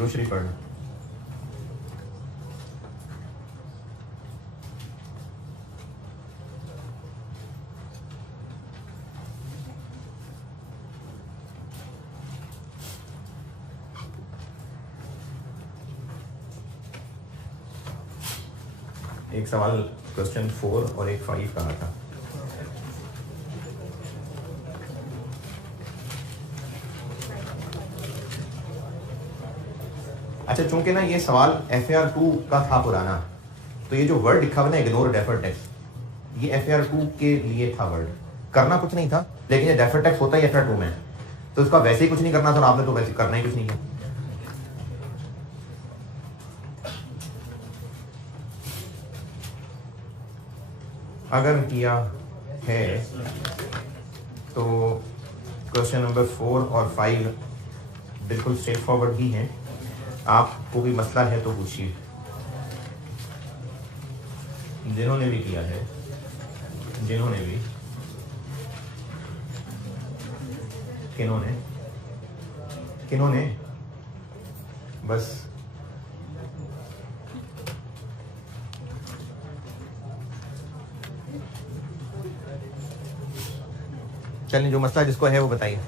Grocery पढ़ना। एक सवाल क्वेश्चन 4 और एक 5 का था। अच्छा, चूंकि ना ये सवाल FAR2 का था पुराना, तो ये जो वर्ड लिखा हुआ ना इग्नोर डेफर्ड टैक्स, ये FAR2 के लिए था वर्ड। करना कुछ नहीं था, लेकिन ये डेफर्ड टैक्स होता है FAR2 में, तो इसका वैसे ही कुछ नहीं करना था, और आपने तो वैसे करना ही कुछ नहीं है। अगर किया है तो क्वेश्चन नंबर 4 और 5 बिल्कुल स्ट्रेट फॉरवर्ड ही हैं। आपको भी मसला है तो पूछिए। जिन्होंने भी किया है, जिन्होंने भी, किन्होंने किन्होंने बस चलिए, जो मसला जिसको है वो बताइए।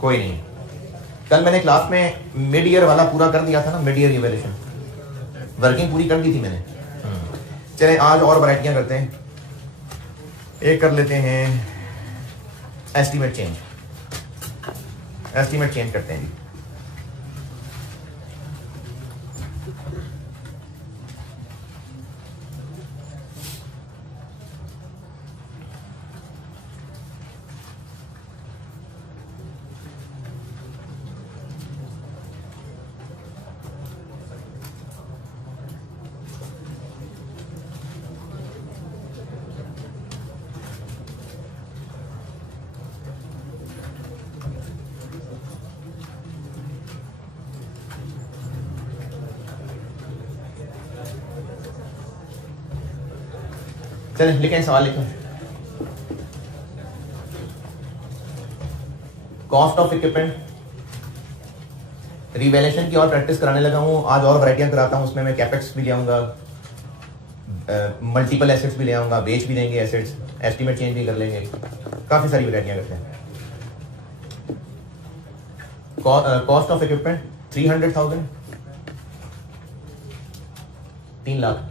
कोई नहीं। कल मैंने क्लास में मिड ईयर वाला पूरा कर दिया था ना, मिड ईयर इवैल्यूएशन वर्किंग पूरी कर दी थी मैंने। चलें आज और वैरायटियां करते हैं। एक कर लेते हैं एस्टीमेट चेंज। एस्टीमेट चेंज करते हैं। चलें लिखें, सवाल लिखें। कॉस्ट ऑफ इक्विपमेंट रिवैल्यूएशन की और प्रैक्टिस कराने लगा हूं। आज और वैरायटियां कराता हूं, उसमें मैं कैपेक्स भी ले आऊंगा, मल्टीपल एसेट्स भी ले आऊंगा, बेच भी देंगे एसेट्स, एस्टीमेट चेंज भी कर लेंगे, काफी सारी वैरायटियां करते हैं। Cost of equipment 300,000, 3 lakh.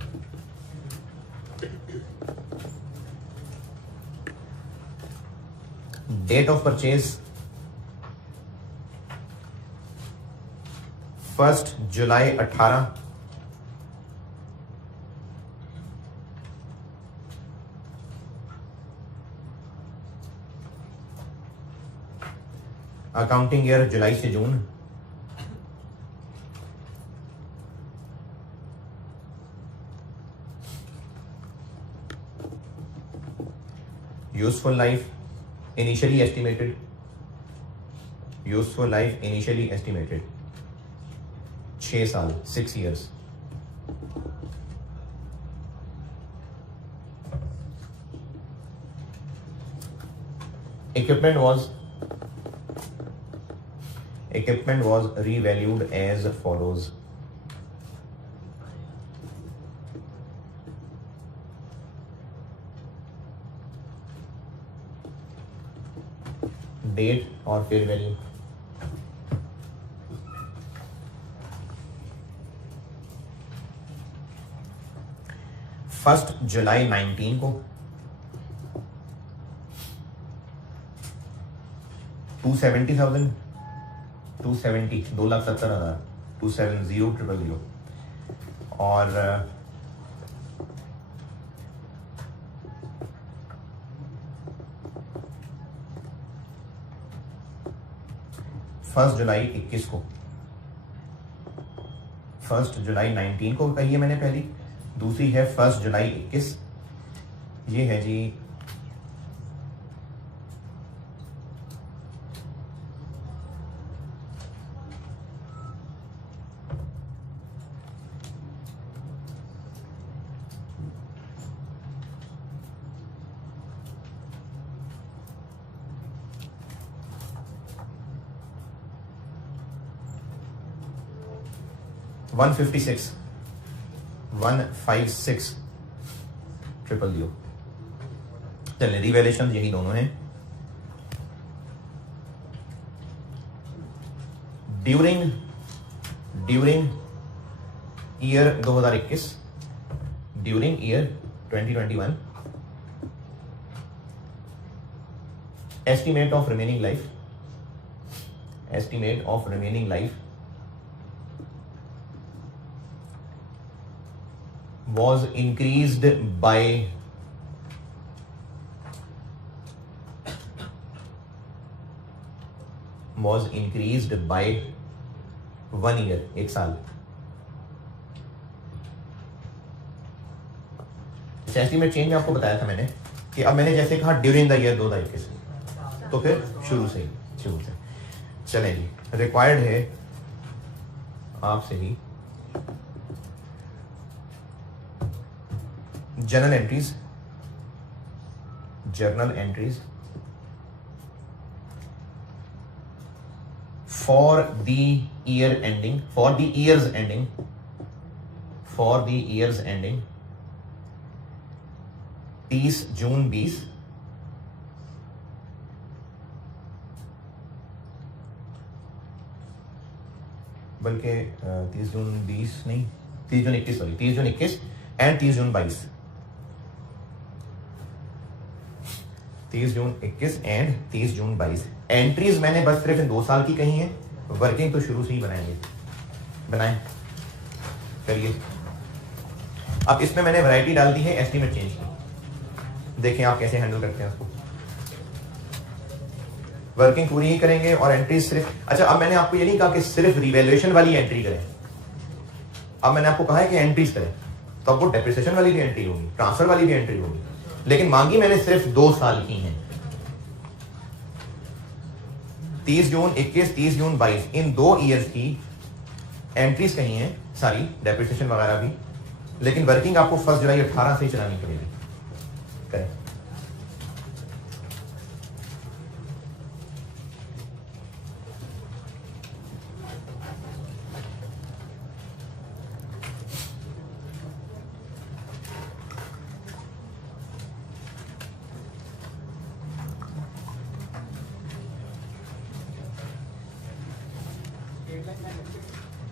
Date of purchase 1 July 18। Accounting year जुलाई से जून। Useful life initially estimated, useful life initially estimated 6 साल, 6 years। Equipment was revalued as follows. Date और फेयर वैल्यू 1 जुलाई 19 को 270,000, 2,70,000, 270,000 और 1 जुलाई 21 को, 1 जुलाई 19 को कही है मैंने पहली, दूसरी है 1 जुलाई 21। ये है जी 156 000 चलिए रिवैल्यूएशन यही दोनों हैं। During year 2021, during year 2021, estimate of remaining life was increased by 1 year, 1 साल। एस्टीमेट चेंज में आपको बताया था मैंने कि अब मैंने जैसे कहा ड्यूरिंग द ईयर 2021, तो फिर शुरू से चलें जी। रिक्वायर्ड है आपसे ही journal entries for the years ending 30 June 20, बल्कि 30 जून 20 नहीं, 30 June 21 sorry 30 June 21 and 30 June 22, 30 June 21 and 30 June 22। Entries मैंने बस सिर्फ 2 साल की कही है, वर्किंग तो शुरू से ही बनाएं। चलिए अब इसमें मैंने वैरायटी डाल दी है एस्टीमेट चेंज की, देखें आप कैसे हैंडल करते हैं उसको। वर्किंग पूरी ही करेंगे और एंट्रीज सिर्फ, अच्छा अब मैंने आपको ये नहीं कहा कि सिर्फ रिवैल्यूएशन वाली एंट्री करें, अब मैंने आपको कहा है कि एंट्रीज करें, तो अब वो डेप्रिसिएशन वाली भी एंट्री होगी, ट्रांसफर वाली भी एंट्री होगी, लेकिन मांगी मैंने सिर्फ 2 साल की हैं। 30 जून 21, 30 जून 22, इन 2 ईयर्स की एंट्रीज कही हैं सारी, डेप्रिसिएशन वगैरह भी, लेकिन वर्किंग आपको 1 जुलाई 18 से चलानी पड़ेगी। करें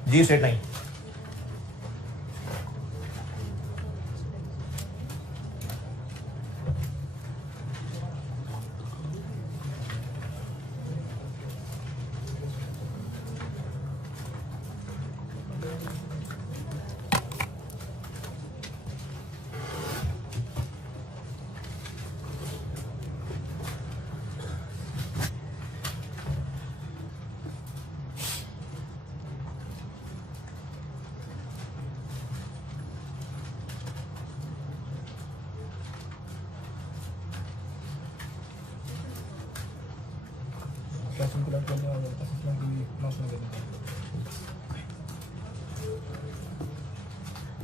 जी, स्ट्रेट लाइन।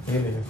ये ले लो।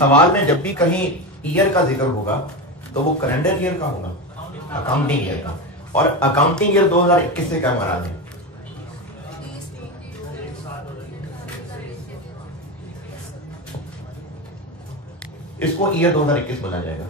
सवाल में जब भी कहीं ईयर का जिक्र होगा तो वो कैलेंडर ईयर का होगा, अकाउंटिंग ईयर का। और अकाउंटिंग ईयर 2021 से क्या मराद है? इसको ईयर 2021 बोला जाएगा।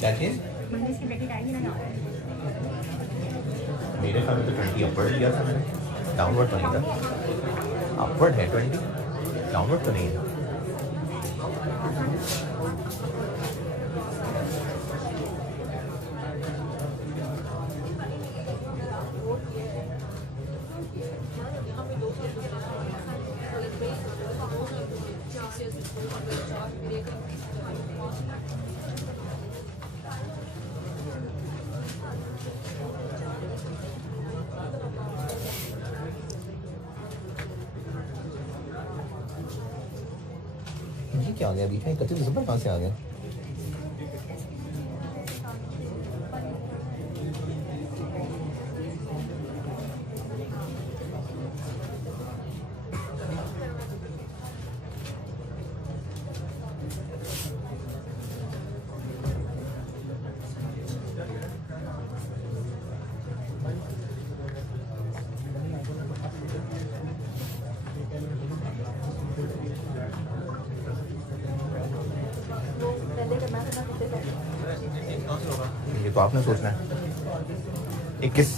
क्या चीज? मेरे ख्याल में तो 20 अपवर्ड लिया था मैंने, डाउनवर्ड तो नहीं था। अपवर्ड है 20, डाउनवर्ड तो नहीं है। ये क्या आ गया बीच में? 31 दिसंबर कहाँ से आ गया? ये तो आपने सोचना है। 21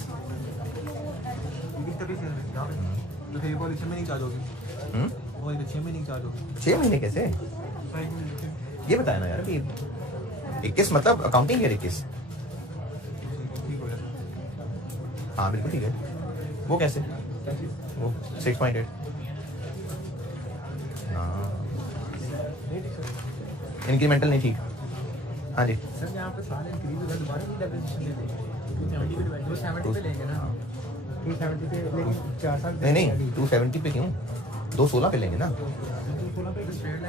6 महीने कैसे? ये बताया ना यार अभी। 21 मतलब अकाउंटिंग ईयर 21। हाँ बिल्कुल ठीक है। वो कैसे? वो 6.8। हाँ इंक्रीमेंटल नहीं ठीक। हाँ जी सर यहाँ पे सारे इंक्रीज होगा, दोबारा नहीं डेप्रिसिएशन दे देंगे। 270 पे लेंगे ना, 270 पे लेकिन 4 साल नहीं 270 पे क्यों? 216 पे लेंगे ना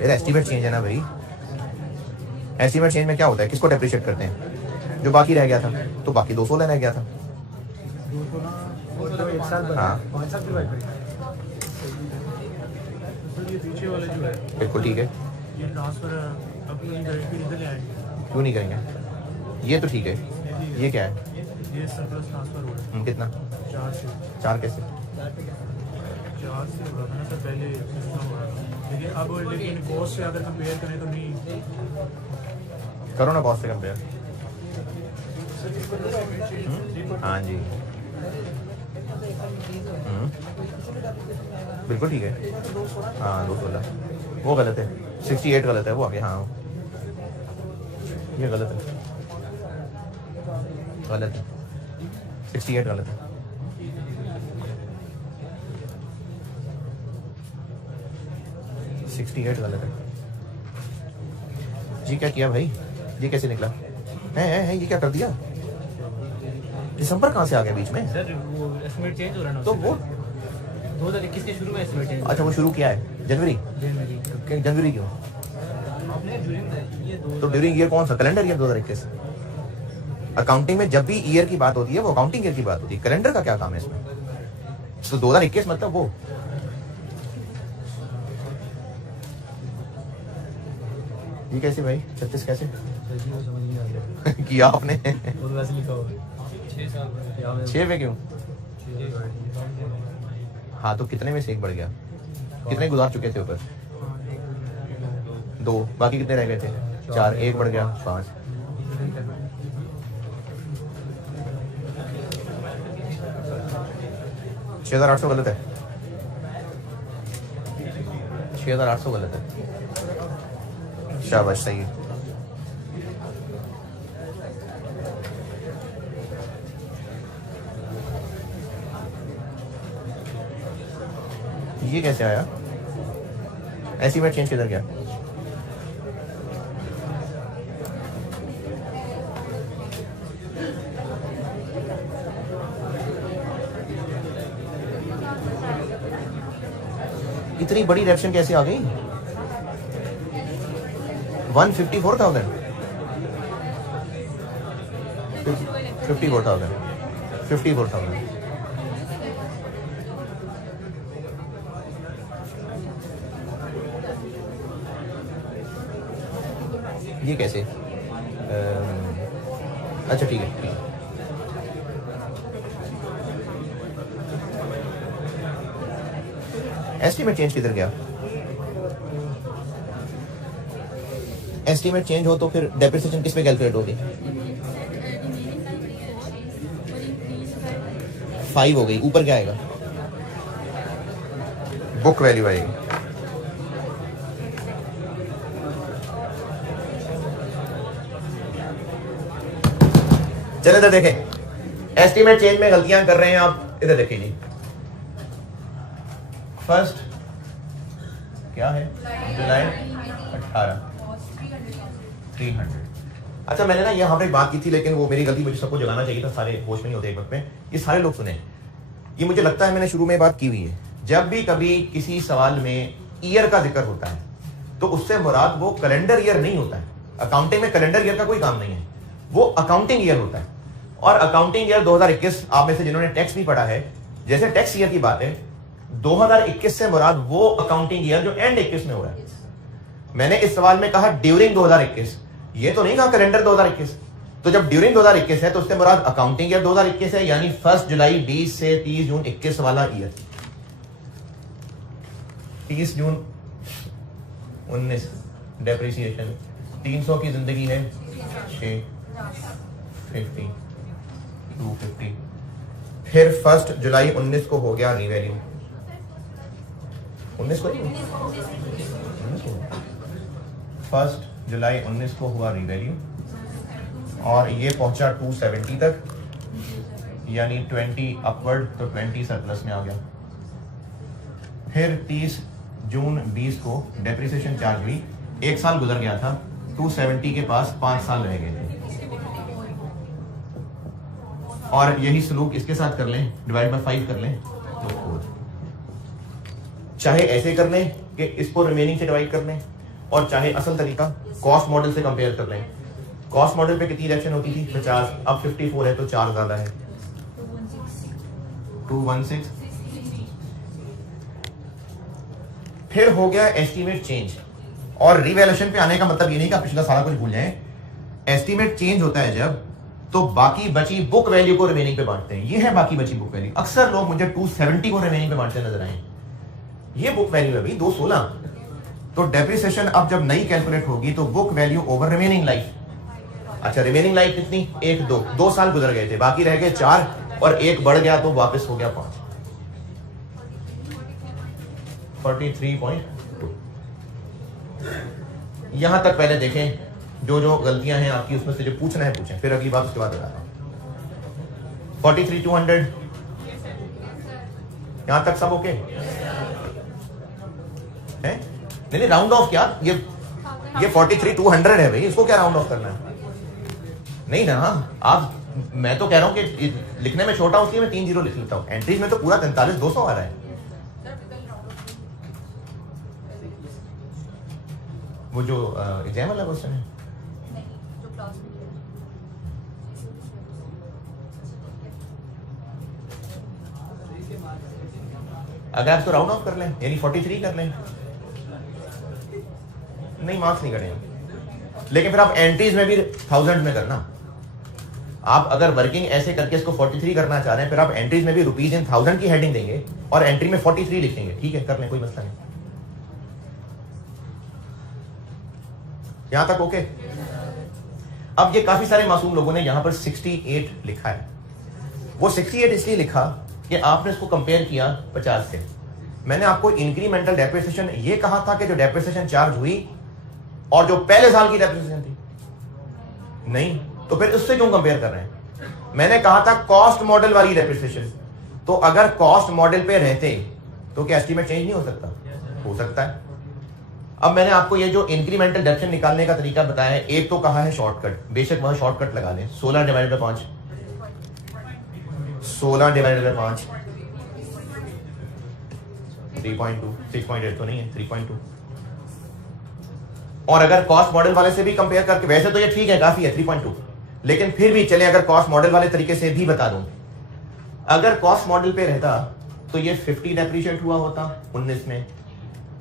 यार। एस्टीमेट चेंज है ना भाई। एस्टीमेट चेंज में क्या होता है? किसको डेप्रिशिएट करते हैं? जो बाकी रह गया था, तो बाकी 216 रह गया था। 216 1 साल हाँ 5 साल डिवाइड करेंगे। ये पीछे वाले जो है बिल्कुल ठीक है। ये ट्रांसफर अपनी डायरेक्टली इधर ले आएंगे। क्यों नहीं करेंगे? ये तो ठीक है। ये क्या है? ये सरप्लस ट्रांसफर हो रहा है कितना? 4 से 4 कैसे? 4 से हो रहा था ना सर पहले, इतना हो रहा था। लेकिन कॉस्ट से अगर कंपेयर करें तो नहीं। करो ना कॉस्ट से कंपेयर। हाँ जी बिल्कुल ठीक है। हाँ 216 वो गलत है। 68 गलत है वो आगे। हाँ ये गलत है, गलत है। 68 गलत है। गलत है जी। क्या किया भाई? ये कैसे निकला है? ये क्या कर दिया? दिसंबर कहाँ से आ गया बीच में? सर वो एस्टिमेट चेंज हो रहा है ना, तो वो 2021 के शुरू में एस्टिमेट चेंज। अच्छा वो शुरू किया है जनवरी क्यों? आपने ड्यूरिंग ये तो ड्यूरिंग ईयर कौन सा? Calendar year 2021। अकाउंटिंग में जब भी ईयर की बात होती है वो अकाउंटिंग ईयर की बात होती है। कैलेंडर का क्या काम है इसमें? तो 2021 मतलब वो। ये कैसे भाई? 36 कैसे समझ नहीं आ रहा किया आपने? और वैसे लिखा हुआ 6 साल 6 पे क्यों? हाँ तो कितने में से एक बढ़ गया? कितने गुजार चुके थे ऊपर? 2, बाकी कितने रह गए थे? 4, 1 बढ़ गया 5। 6,800 गलत है, 6,800 गलत है। शाबाश, सही है। ये कैसे आया? एस्टीमेट चेंज किधर गया? इतनी बड़ी रिएक्शन कैसे आ गई? 154,000, 54,000, 54,000। ये कैसे? अच्छा ठीक है, ठीक है। एस्टीमेट चेंज किधर गया? एस्टीमेट चेंज हो तो फिर डेप्रिसिएशन किस पे कैलकुलेट होगी? 5 हो गई, ऊपर क्या आएगा? बुक वैल्यू आएगी। चले इधर देखें, एस्टीमेट चेंज में गलतियां कर रहे हैं आप। इधर देखिए जी, फर्स्ट क्या है? जुलाई 18, 300। अच्छा, मैंने ना यहाँ पे बात की थी, लेकिन वो मेरी गलती, मुझे सबको जगाना चाहिए था, सारे होश में नहीं होते एक वक्त में। ये सारे लोग सुने, ये मुझे लगता है मैंने शुरू में बात की हुई है। जब भी कभी किसी सवाल में ईयर का जिक्र होता है तो उससे मुराद वो कैलेंडर ईयर नहीं होता है। अकाउंटिंग में कैलेंडर ईयर का कोई काम नहीं है, वो अकाउंटिंग ईयर होता है। और अकाउंटिंग ईयर 2021, आप में से जिन्होंने टैक्स भी पढ़ा है, जैसे टैक्स ईयर की बात है, 2021 से मुराद वो अकाउंटिंग ईयर जो एंड 21 में हो रहा है। मैंने इस सवाल में कहा ड्यूरिंग 2021, ये तो नहीं कहा कैलेंडर 2021। तो जब ड्यूरिंग 2021 है तो उससे मुराद अकाउंटिंग ईयर 2021 है, यानी 1 जुलाई 20 से 30 जून 21 वाला ईयर। 30 जून 19 डेप्रिसिएशन, 300 की जिंदगी है 650, 250। फिर 1 जुलाई 19 को हो गया रिवैल्यू। 19 को 1 जुलाई 19 को हुआ रिवैल्यू, और ये पहुंचा 270 तक, यानी 20 अपवर्ड, तो 20 सरप्लस में आ गया। फिर 30 जून 20 को डेप्रिसिएशन चार्ज हुई, 1 साल गुजर गया था, 270 के पास 5 साल रह गए थे। और यही सलूक इसके साथ कर लें, डिवाइड बाय 5 कर लें तो 4। चाहे ऐसे कर लें कि इसको रिमेनिंग से डिवाइड कर लें, और चाहे असल तरीका कॉस्ट मॉडल से कंपेयर कर लें। कॉस्ट मॉडल पे कितनी रिएक्शन होती थी? 50, अब 54 है तो 4 ज्यादा है, 216। फिर हो गया एस्टीमेट चेंज। और रिवैल्यूएशन पे आने का मतलब ये नहीं कि आप पिछला सारा कुछ भूल जाएं। एस्टीमेट चेंज होता है जब, तो बाकी बची बुक वैल्यू को रिमेनिंग पे बांटते हैं। ये है बाकी बची बुक वैल्यू। अक्सर लोग मुझे 270 को रिमेनिंग पे बांटते नजर आए। ये बुक वैल्यू है भाई 216। तो डेप्रिसिएशन अब जब नई कैलकुलेट होगी तो book value over remaining life. अच्छा, रिमेनिंग लाइफ कितनी? 1, 2 साल गुजर गए थे, बाकी रह गए 4, और 1 बढ़ गया तो वापस हो गया 5, 43.2। यहां तक पहले देखें, जो जो गलतियां हैं आपकी उसमें से जो पूछना है पूछें, फिर अगली बात उसके बाद बताता हूं। 43,200 यहां तक सब ओके है? नहीं, राउंड ऑफ क्या? ये 43,200 है भाई, इसको क्या राउंड ऑफ करना है? नहीं ना, आप, मैं तो कह रहा हूं कि लिखने में छोटा होती है, मैं 3 जीरो लिख लेता हूं। एंट्रीज में तो पूरा 43,200 आ रहा है। वो जो एग्जाम वाला क्वेश्चन है, अगर आप तो राउंड ऑफ कर लें, यानी 43 कर लें, नहीं मार्क्स नहीं कटेंगे। लेकिन फिर आप एंट्रीज में भी 1000 में करना। आप अगर वर्किंग ऐसे करके इसको 43 करना चाह रहे हैं, फिर आप एंट्रीज में भी रुपीज इन 1000 की हेडिंग देंगे और एंट्री में 43 लिख देंगे। ठीक है, कर लें, कोई मसला नहीं। यहां तक ओके? अब ये काफी सारे मासूम लोगों ने यहां पर 68 लिखा है। वो 68 इसलिए लिखा कि आपने इसको कंपेयर किया 50 से। मैंने आपको इंक्रीमेंटल डेप्रिसिएशन ये कहा था कि जो डेप्रिसिएशन चार्ज हुई और जो पहले साल की डेप्रिसिएशन थी, नहीं, तो फिर उससे क्यों कंपेयर कर रहे हैं? मैंने कहा था कॉस्ट मॉडल वाली डेप्रिसिएशन। तो अगर कॉस्ट मॉडल पे रहते तो क्या एस्टीमेट चेंज नहीं हो सकता? हो सकता है। अब मैंने आपको ये जो इंक्रीमेंटल डेप्रिसिएशन निकालने का तरीका बताया है, एक तो कहा है शॉर्टकट, बेशक वह शॉर्टकट लगा लें, 16 डिवाइडेड बाय 5, 16 डिवाइडेड बाय 5 3.2, 6.8 तो नहीं है, 3.2। और अगर कॉस्ट मॉडल वाले से भी कंपेयर करके, वैसे तो ये ठीक है, काफी है 3.2, लेकिन फिर भी चले अगर कॉस्ट मॉडल वाले तरीके से भी बता दूं, अगर कॉस्ट मॉडल पे रहता तो ये 50 डेप्रिशिएट हुआ होता 19 में,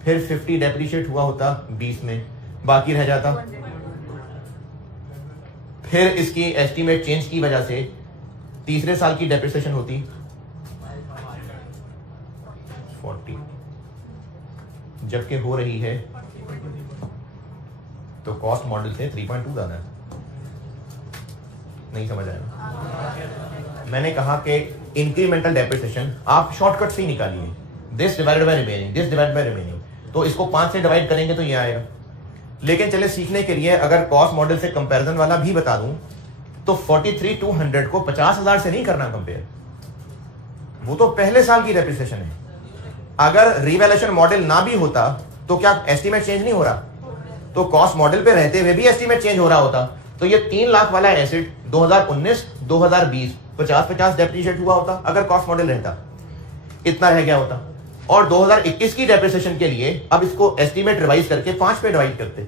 फिर 50 डेप्रिशिएट हुआ होता 20 में, बाकी रह जाता। फिर इसकी एस्टीमेट चेंज की वजह से तीसरे साल की डेप्रिसिएशन होती 40, जबकि हो रही है तो कॉस्ट मॉडल से 3.2 ज्यादा है। नहीं समझ आया? मैंने कहा कि इंक्रीमेंटल डेप्रिसिएशन आप शॉर्टकट से ही निकालिए, this divided by remaining, this divided by remaining, तो इसको 5 से डिवाइड करेंगे तो ये आएगा। लेकिन चले सीखने के लिए अगर कॉस्ट मॉडल से कंपैरिजन वाला भी बता दूं तो 43,200 को 50,000 से नहीं करना कंपेयर, वो तो पहले साल की डेप्रिसिएशन है। अगर रिवैल्यूएशन मॉडल ना भी होता तो क्या एस्टीमेट चेंज नहीं हो रहा? तो कॉस्ट मॉडल पे रहते हुए भी एस्टीमेट चेंज हो रहा होता। तो ये 3 लाख वाला एसेट 2019 2020 50-50 डेप्रिशिएट हुआ होता अगर कॉस्ट मॉडल रहता, इतना रह गया होता। और 2021 की डेप्रिसिएशन के लिए अब इसको एस्टीमेट रिवाइज करके 5 पे डिवाइड करते।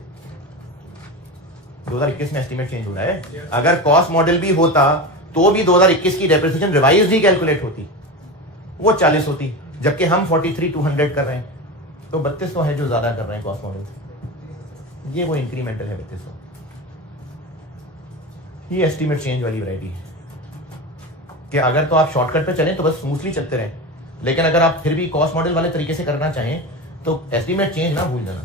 2021 में एस्टीमेट चेंज हो रहा है, अगर कॉस्ट मॉडल भी होता तो भी 2021 की डेप्रिसिएशन रिवाइज ही कैलकुलेट होती, वो 40 होती, जबकि हम 43,200 कर रहे हैं, तो 3200 है जो ज्यादा कर रहे हैं कॉस्ट मॉडल से। ये वो इंक्रीमेंटल है 3200। ये एस्टीमेट चेंज वाली वैरायटी है कि अगर तो आप शॉर्टकट पे चलें तो बस स्मूथली चलते रहें, लेकिन अगर आप फिर भी कॉस्ट मॉडल वाले तरीके से करना चाहें तो एस्टीमेट चेंज ना भूल जाना।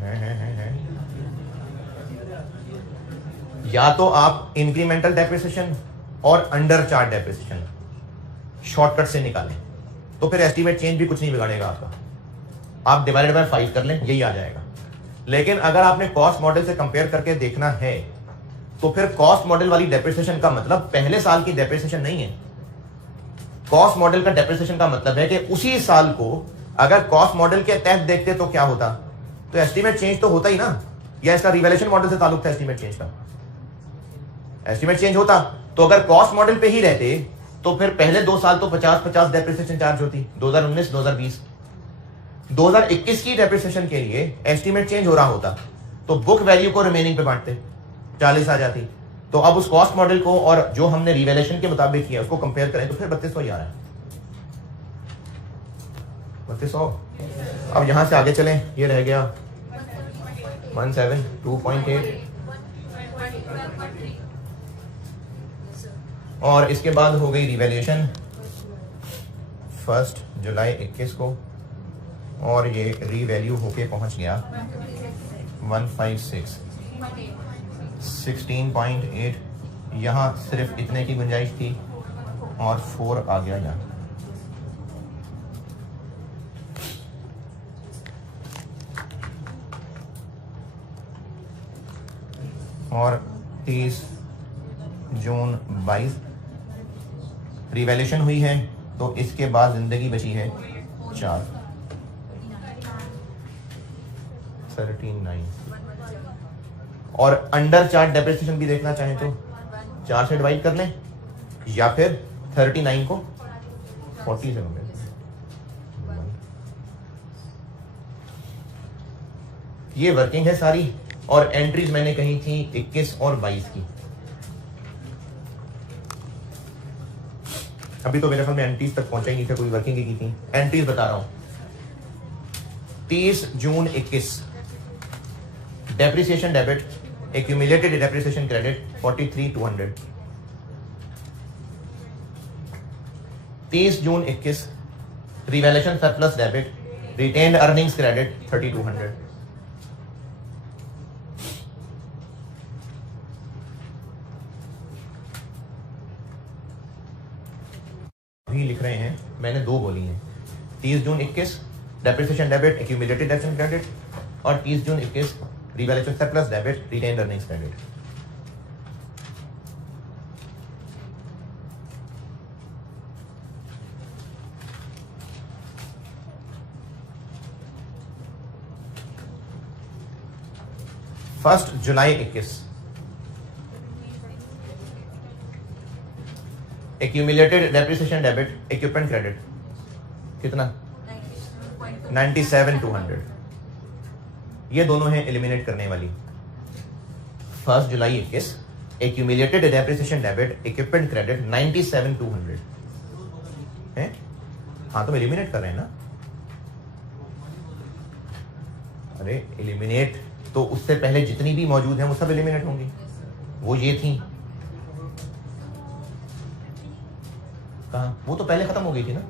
है। या तो आप इंक्रीमेंटल डेप्रिसिएशन और अंडर चार्ट डेप्रिसिएशन शॉर्टकट से निकालें तो फिर एस्टीमेट चेंज भी कुछ नहीं बिगाड़ेगा आपका। आप डिवाइडेड बाय 5 कर लें, यही आ जाएगा। लेकिन अगर आपने कॉस्ट मॉडल से कंपेयर करके देखना है तो फिर कॉस्ट मॉडल वाली डेप्रिसिएशन का मतलब पहले साल की डेप्रिसिएशन नहीं है। कॉस्ट मॉडल का डेप्रिसिएशन का मतलब है कि उसी साल को अगर कॉस्ट मॉडल के तहत देखते तो क्या होता, तो एस्टीमेट चेंज तो होता ही ना। या इसका रिवैल्यूएशन मॉडल से ताल्लुक था एस्टीमेट चेंज का? एस्टीमेट चेंज होता तो अगर कॉस्ट मॉडल पे ही रहते तो फिर पहले 2 साल तो 50-50 डेप्रिसिएशन चार्ज होती, 2019 2020। 2021 की डेप्रिसिएशन के लिए एस्टीमेट चेंज हो रहा होता तो बुक वैल्यू को रिमेनिंग पे बांटते, 40 आ जाती। तो अब उस कॉस्ट मॉडल को और जो हमने रिवैल्यूएशन के मुताबिक किया उसको कंपेयर करें तो फिर 3200 ही आ रहा है, 3200। अब यहां से आगे चलें, ये रह गया 172.8 और इसके बाद हो गई रिवैल्यूएशन 1 जुलाई 21 को और ये रीवैल्यू होके पहुंच गया 156 16.8। यहाँ सिर्फ इतने की गुंजाइश थी और 4 आ गया यहाँ। और 30 जून 22 रिवैल्यूएशन हुई है तो इसके बाद जिंदगी बची है 4 13.9। और अंडर चार्ट डेप्रिसिएशन भी देखना चाहें तो 4 से डिवाइड कर लें या फिर 39 को 40 से डिवाइड। ये वर्किंग है सारी और एंट्रीज मैंने कही थी 21 और 22 की। अभी तो मेरे ख्याल में एंट्रीज तक पहुंचा ही नहीं था, कोई वर्किंग की थी। एंट्रीज बता रहा हूं। 30 June 21 depreciation debit, accumulated depreciation credit 43,200। 30 June 21 revaluation surplus debit, retained earnings credit 3,200। भी लिख रहे हैं, मैंने दो बोली हैं, 30 June 21 depreciation debit accumulated depreciation credit और 30 June 21 revaluation surplus debit retained earnings credit. First July 21 accumulated depreciation debit equipment credit कितना 97,200। ये दोनों हैं एलिमिनेट करने वाली। First July 21 accumulated depreciation debit equipment credit 97,200 है। हाँ तो एलिमिनेट कर रहे हैं ना। अरे एलिमिनेट तो उससे पहले जितनी भी मौजूद हैं वो सब एलिमिनेट होंगी। वो ये थी, कहाँ, वो तो पहले खत्म हो गई थी ना।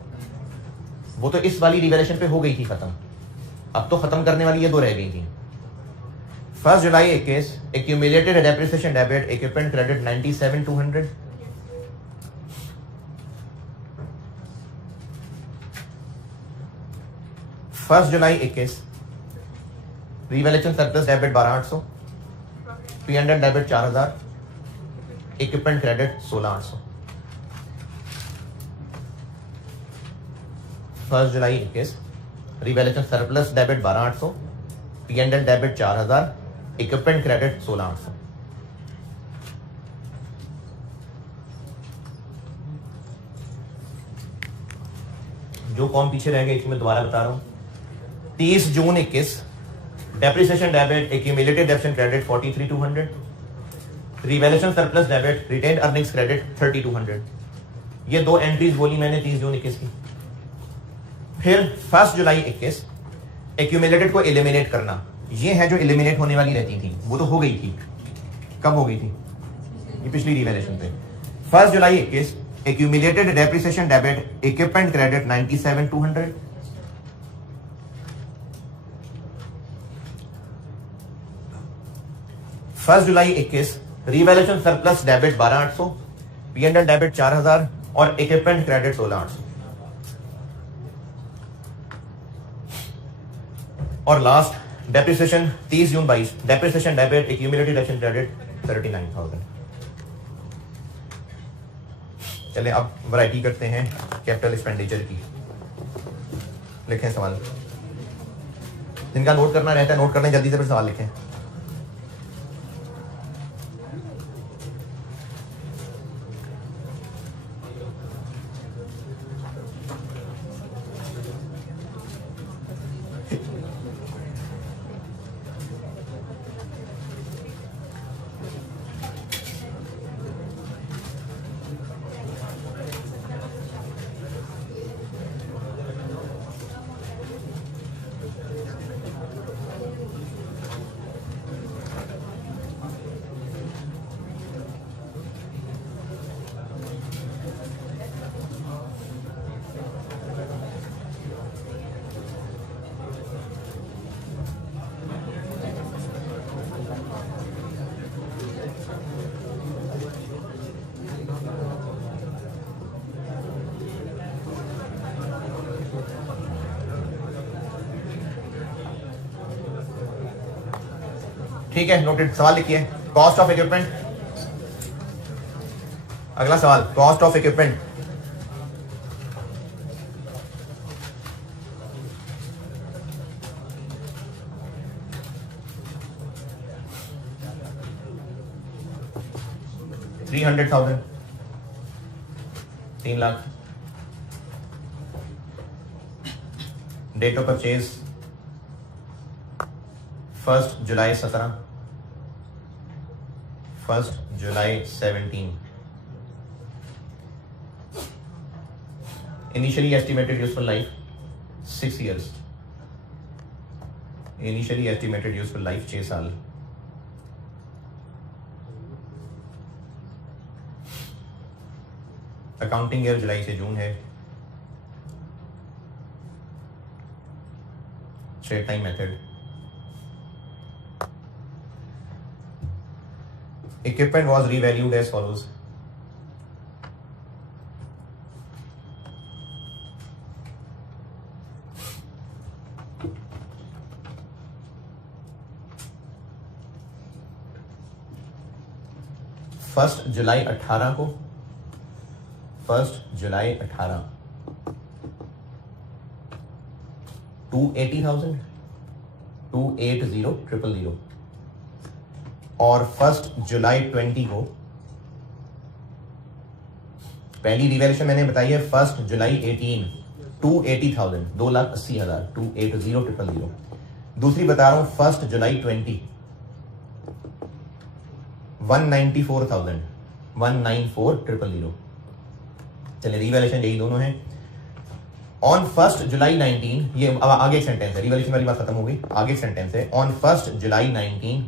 वो तो इस वाली रिवैल्यूएशन पे हो गई थी खत्म। अब तो खत्म करने वाली ये दो रह गई थी। First July 21 accumulated depreciation debit equipment credit 97,200। First July 21 revaluation surplus debit 12,800, P&L debit 4,000, equipment credit 16,800। First July 21 revaluation surplus debit 12,800, P&L debit 4,000, equipment credit 16,800। जो कौन पीछे रह गए इसमें दोबारा बता रहा हूं। 30 June 21 depreciation debit accumulated depreciation credit 43,200, revaluation surplus debit retained earnings credit 30,200। ये दो एंट्रीज बोली मैंने 30 जून 21 की। फिर फर्स्ट जुलाई 21 एक्यूमुलेटेड को एलिमिनेट करना। ये है जो एलिमिनेट होने वाली रहती थी, वो तो हो गई थी। कब हो गई थी? ये पिछली रिवैल्यूएशन पे। First July 21 accumulated depreciation debit equipment credit 97,200, first July 21 revaluation surplus debit 12,800, P&L debit 4,000 और इक्विपमेंट क्रेडिट 16,800। और last depreciation 30 June 22 depreciation debit accumulated depreciation credit 39,000। चले अब वैरायटी करते हैं कैपिटल एक्सपेंडिचर की। लिखें सवाल, जिनका नोट करना रहता है नोट करने, जल्दी से फिर सवाल लिखें। ठीक है, नोटेड। सवाल लिखिए, कॉस्ट ऑफ इक्विपमेंट। अगला सवाल, cost of equipment. $300,000, 3 lakh. Date of purchase 1 July 17, 1 July 17। Initially estimated useful life 6 years. Initially estimated useful life 6 साल। अकाउंटिंग ईयर जुलाई से जून है। Straight time method. Equipment was revalued as follows. 1 July 18 को 1 July 18 280,000 280,000 और 1 जुलाई 20 को पहली रिवैल्यूएशन मैंने बताई है 1 जुलाई 18 280,000 2,80,000 280,000 दूसरी बता रहा हूं 1 जुलाई 20 194,000 194,000 चलिए रिवैल्यूएशन यही दोनों हैं। ऑन 1 जुलाई 19 ये अब आगे एक सेंटेंस है, रिवैल्यूएशन वाली बात खत्म हो गई, आगे एक सेंटेंस है। On 1 July 19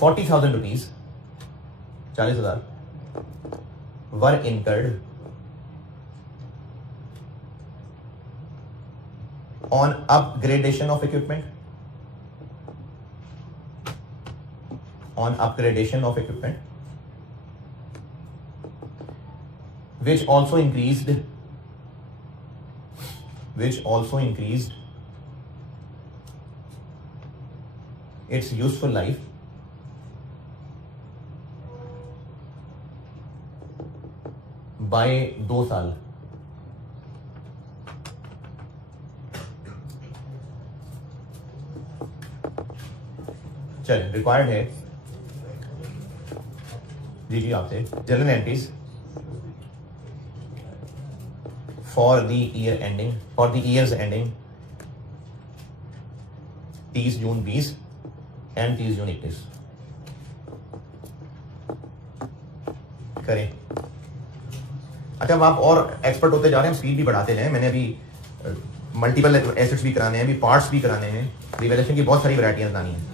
40,000 rupees 40,000 were incurred on upgradation of equipment on upgradation of equipment which also increased its useful life by 2 साल। चलिए रिक्वायर्ड है जी आपसे general entries for the years ending 30 June 20 and 30 June 21 करें। अच्छा अब आप और एक्सपर्ट होते जा रहे हैं, स्पीड भी बढ़ाते जाएं। मैंने अभी मल्टीपल एसेट्स भी कराने हैं, अभी पार्ट्स भी कराने हैं, रिवैल्यूएशन की बहुत सारी वैरायटियां बनानी है।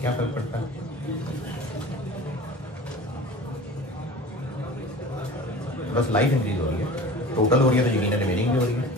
क्या फर्क पड़ता है? बस लाइफ इंक्रीज हो रही है, टोटल हो रही है तो यकीन रिमेनिंग भी हो रही है।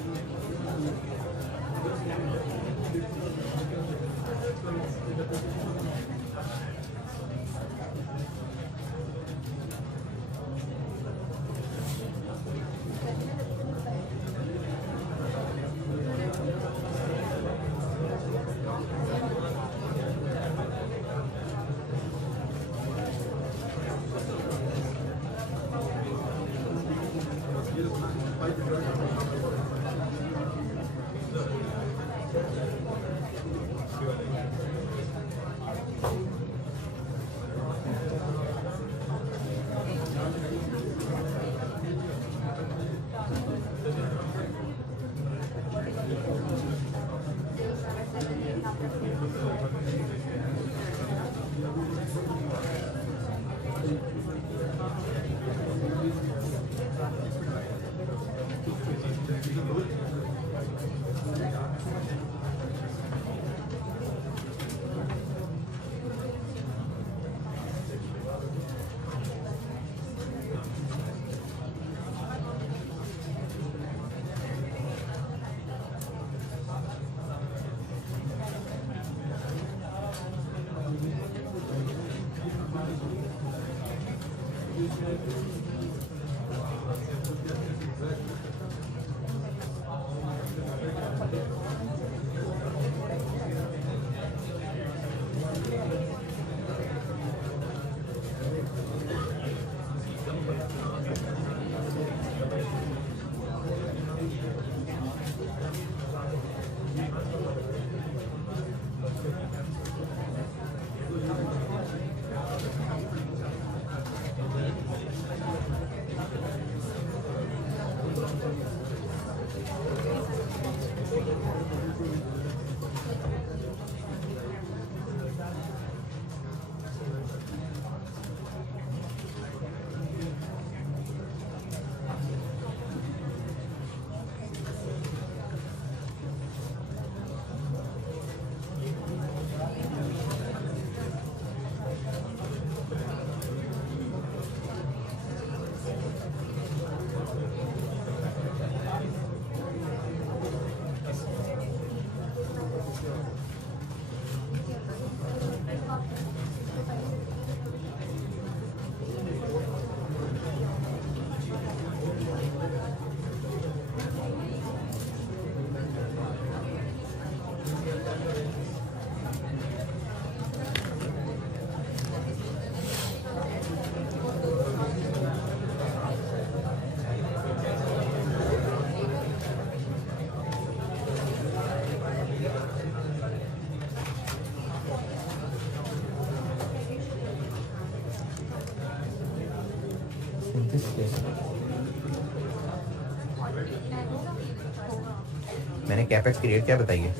मैंने कैपेक्स की डेट क्या बताई है?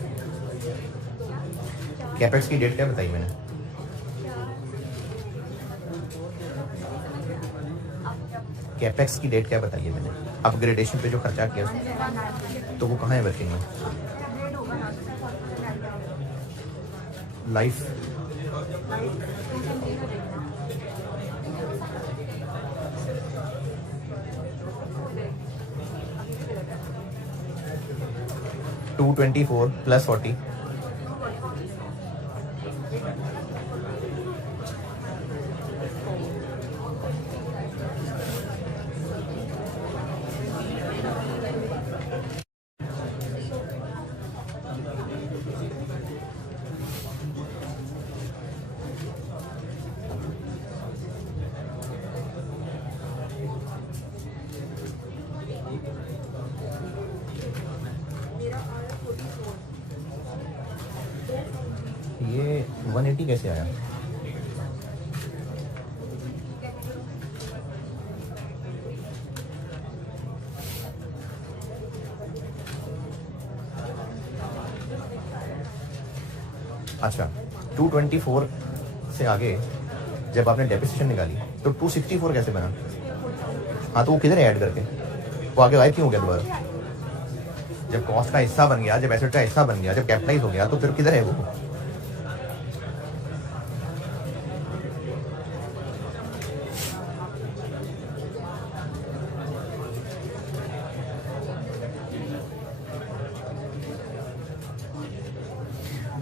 कैपेक्स की डेट क्या बताई मैंने? कैपेक्स की डेट क्या बताई है मैंने? अपग्रेडेशन पे जो खर्चा किया तो वो कहाँ है वर्किंग में? लाइफ $224 + 40 ये 180 कैसे आया? अच्छा 224 से आगे जब आपने डेप्रिसिएशन निकाली तो 264 कैसे बना? हाँ तो वो किधर ऐड करके वो आगे गायब क्यों हो गया दोबारा? जब कॉस्ट का हिस्सा बन गया, जब एसेट का हिस्सा बन गया, जब कैपिटलाइज हो गया तो फिर किधर है वो?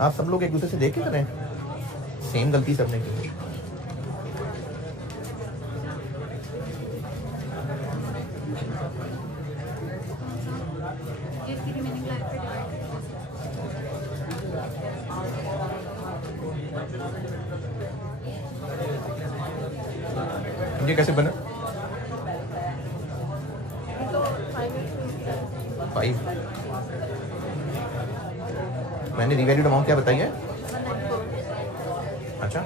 आप सब लोग एक दूसरे से देख के करें, सेम गलती सबने की। ये कैसे बना? 5 मैंने रिवैल्यूड अमाउंट क्या बताई है? अच्छा,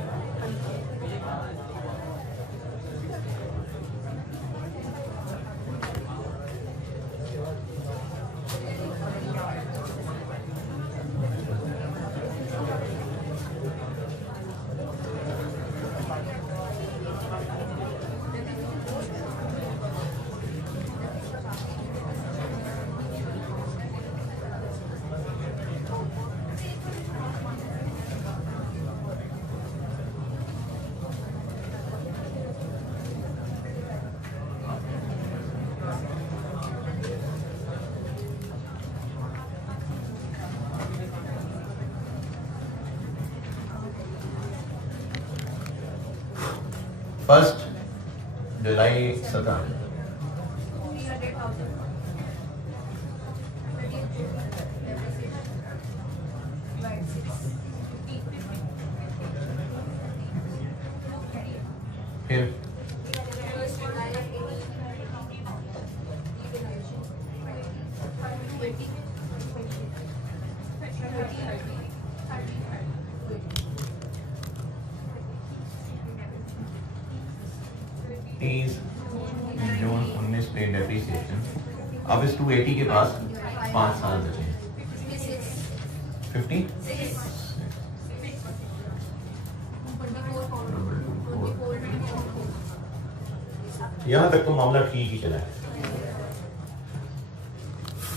फर्स्ट जुलाई 17, फिर जून 19 पे डेप्रीसिएशन। अब इस 280 के पास 5 साल बचे हैं। 50 यहां तक तो मामला ठीक ही चला है।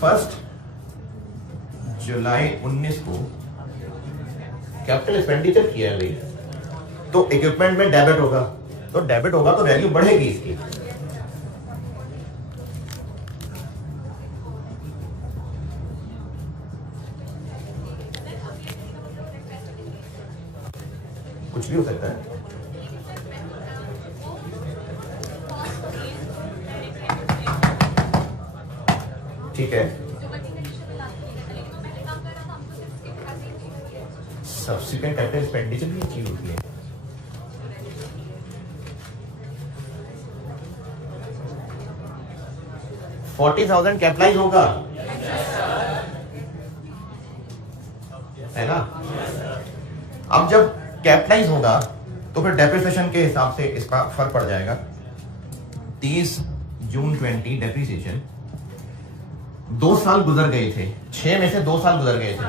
फर्स्ट जुलाई 19 को कैपिटल एक्सपेंडिचर किया है भाई, तो इक्विपमेंट में डेबिट होगा, तो डेबिट होगा तो वैल्यू बढ़ेगी इसकी। कुछ भी हो सकता है। ठीक है, सब्सिक्वेंट कैपिटल एक्सपेंडिचर भी अचीव होती है। $40,000 कैपिटलाइज होगा, है ना? अब जब कैपिटलाइज होगा तो फिर डेप्रिसिएशन के हिसाब से इसका फर्क पड़ जाएगा। 30 जून 20 डेप्रिसिएशन, 2 साल गुजर गए थे, 6 में से 2 साल गुजर गए थे,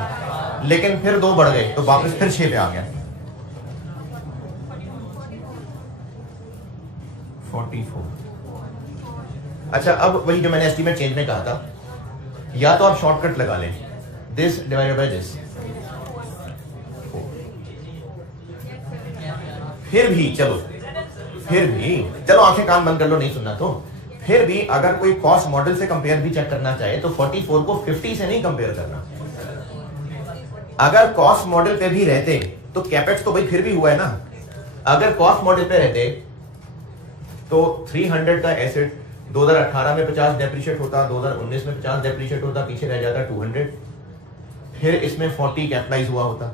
लेकिन फिर 2 बढ़ गए तो वापस फिर 6 पे आ गया। 44। अच्छा, अब वही जो मैंने एस्टीमेट चेंज में कहा था, या तो आप शॉर्टकट लगा लें, दिस डिवाइडेड बाय दिस। फिर भी चलो आंखें कान बंद कर लो, नहीं सुनना तो। फिर भी अगर कोई कॉस्ट मॉडल से कंपेयर भी चेक करना चाहे तो 44 को 50 से नहीं कंपेयर करना। अगर कॉस्ट मॉडल पे भी रहते तो कैपेक्स तो भाई फिर भी हुआ है ना। अगर कॉस्ट मॉडल पे रहते तो 300 का एसेट 2018 में 50 डेप्रिशिएट होता, 2019 में 50 डेप्रिशिएट होता, पीछे रह जाता 200, फिर इसमें 40 कैपिटलाइज हुआ होता,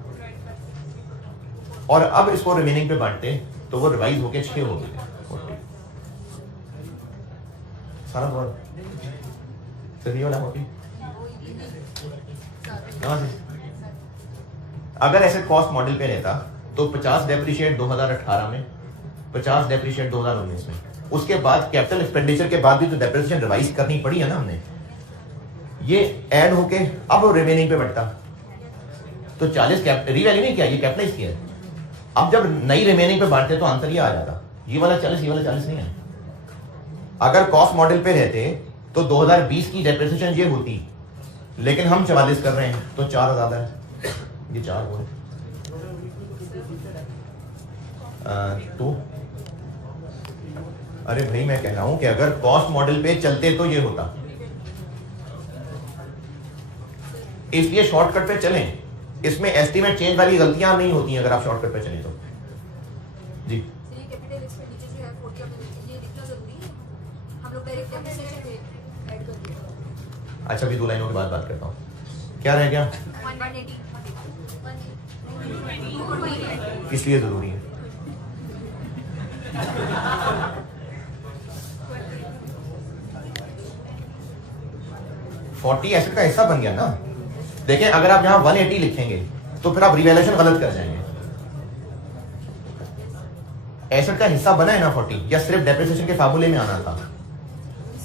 और अब इसको रिमेनिंग पे बांटते तो वो रिवाइज होके 6 हो गए 40। सारा वर्ड सही वाला 40 कहां से? अगर ऐसे कॉस्ट मॉडल पे रहता तो 50 डेप्रिशिएट 2018 में, 50 डेप्रिशिएट 2019 में, उसके बाद कैपिटल एक्सपेंडिचर के बाद भी तो डेप्रिसिएशन रिवाइज करनी पड़ी है ना हमने। ये ऐड होके अब रिमेनिंग पे बढ़ता तो 40 रीवैल्यू नहीं किया, ये कैपिटलाइज किया। अब जब नई रिमेनिंग पे बांटते तो आंसर ये आ जाता, ये वाला 40 ये वाला 40 नहीं है। अगर कॉस्ट मॉडल पे रहते तो 2020 की डेप्रिसिएशन ये होती, लेकिन हम 44 कर रहे हैं तो 4 ज्यादा है, ये 4 हो तो। अरे भाई मैं कह रहा हूं कि अगर कॉस्ट मॉडल पे चलते तो ये होता, इसलिए शॉर्टकट पे चलें। इसमें एस्टीमेट चेंज वाली गलतियां नहीं होती हैं अगर आप शॉर्टकट पे चलें तो। जी कैपिटल एक्सपेंडिचर जो है 40 ये लिखना जरूरी है, हम लोग डायरेक्ट डेप्रिसिएशन पे ऐड कर दिया। अच्छा, अभी 2 लाइनों के बाद बात करता हूँ। क्या रह गया? 180 किस लिए जरूरी है? $40 एसेट का हिस्सा बन गया ना। देखें, अगर आप यहां 180 लिखेंगे तो फिर आप रिवैल्यूएशन गलत कर जाएंगे। एसेट का हिस्सा बना है ना 40, या सिर्फ डेप्रिसिएशन के फार्मूले में आना था?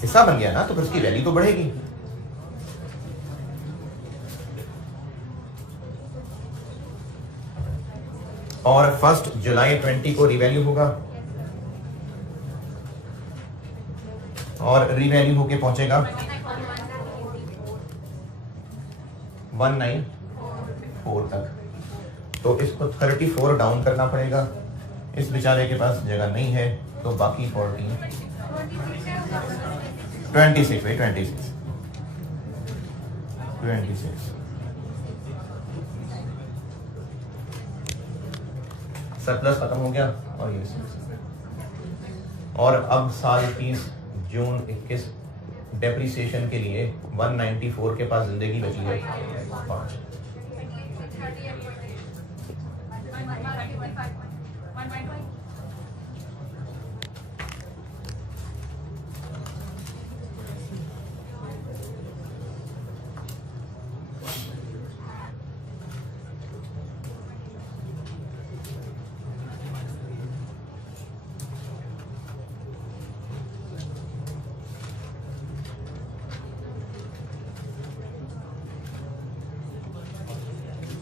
हिस्सा बन गया ना, तो फिर उसकी वैल्यू तो बढ़ेगी। और 1 जुलाई 20 को रिवैल्यू होगा और रिवैल्यू होके पहुंचेगा 194 तक। तो इसको 34 डाउन करना पड़ेगा। इस बेचारे के पास जगह नहीं है, तो बाकी 14 26 भाई 26 सरप्लस खत्म हो गया। और ये और अब साल 30 जून 21 डेप्रिसिएशन के लिए 194 के पास जिंदगी बची है 5।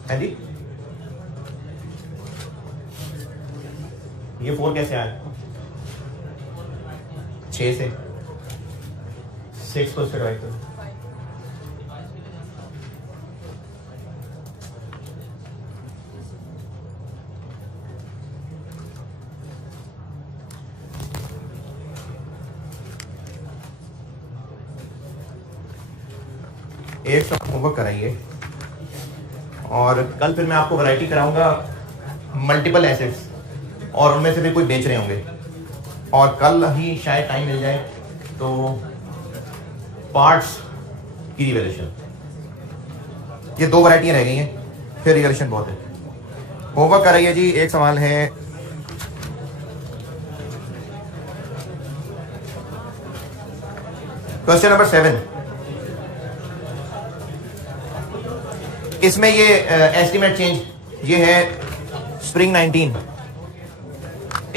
है जी, ये 4 कैसे आया? 6 से 6 को इससे डिवाइड करो। एक सब होमवर्क कराइए और कल फिर मैं आपको वैरायटी कराऊंगा मल्टीपल एसेट्स, और उनमें से भी कोई बेच रहे होंगे। और कल ही शायद टाइम मिल जाए तो पार्ट्स की रिवैल्यूएशन, ये 2 वैरायटियां रह गई हैं, फिर रिवैल्यूएशन बहुत है। होमवर्क कराइए जी। एक सवाल है, क्वेश्चन नंबर 7। इसमें ये एस्टीमेट चेंज, ये है स्प्रिंग 19।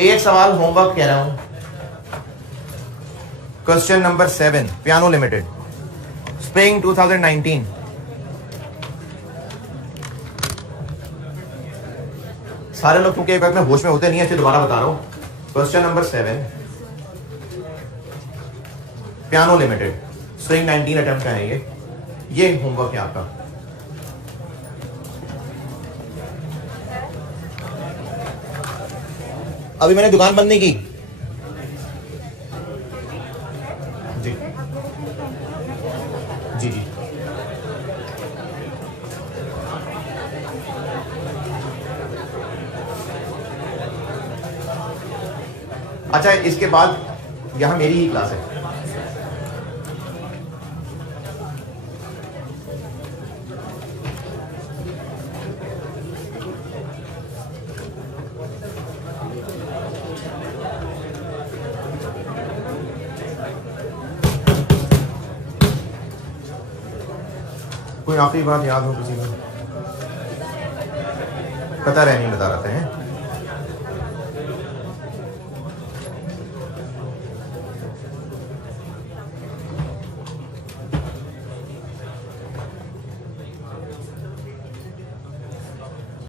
एक सवाल होमवर्क कह रहा हूं, question number 7, piano limited, spring 2019। सारे लोग क्योंकि एक वक्त में होश में होते नहीं है, इसलिए दोबारा बता रहा हूं। Question number 7, piano limited, spring 19 attempt का है ये होमवर्क है आपका। अभी मैंने दुकान बंद नहीं की जी जी जी। अच्छा, इसके बाद यहां मेरी ही क्लास है। कोई आखिरी बात याद हो किसी को? पता रहे नहीं बता रहे हैं।